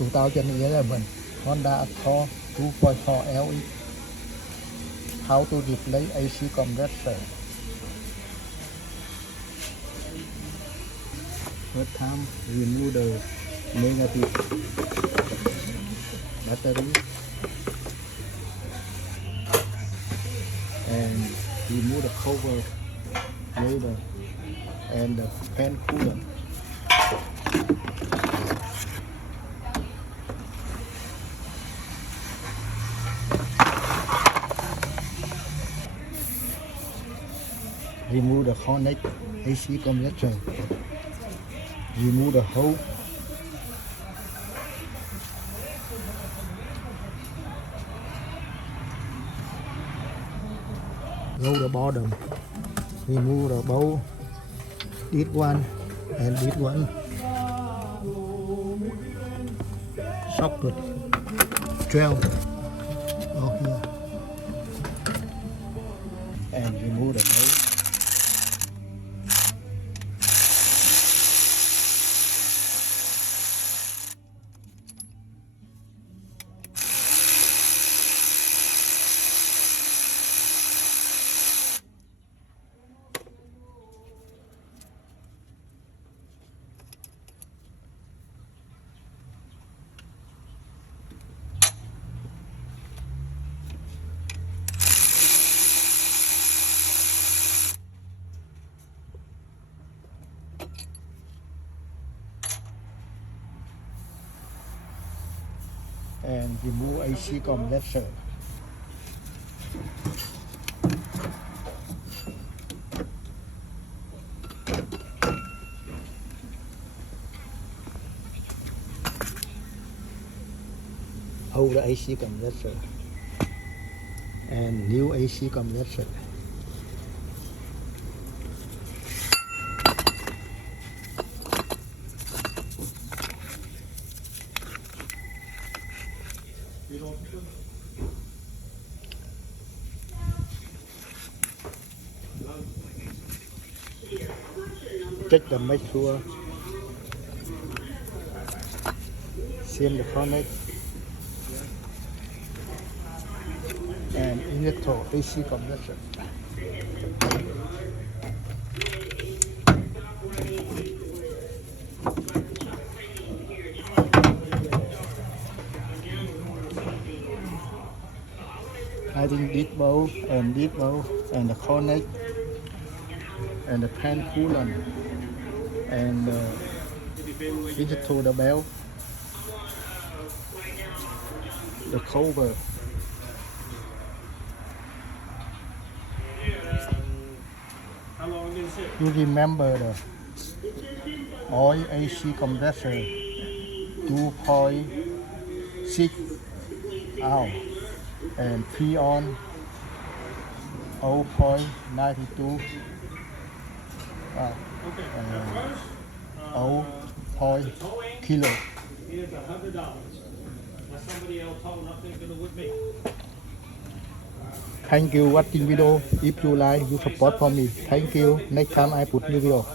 2011 Honda Accord 2.4 LE. How to replace AC compressor. First time, remove the negative battery and remove the cover later and the fan coolant. Remove the connect AC compressor. Remove the hose. Lower the bottom. Remove the bowl. This one and this one. Socket 12 here. And remove the bowl. And remove AC compressor. Hold the AC compressor and new AC compressor. Check the make sure. Seal the connect. And electro AC compressor. I think this bowl and the connect and the fan coolant and digital the bell, the cover. You remember the oil AC compressor 2.6 ounce and Freon 0.92 kilo. Here's $100. Somebody else told nothing gonna with me. Thank you watching video. If you like, you support for me. Thank you. Next time I put new video.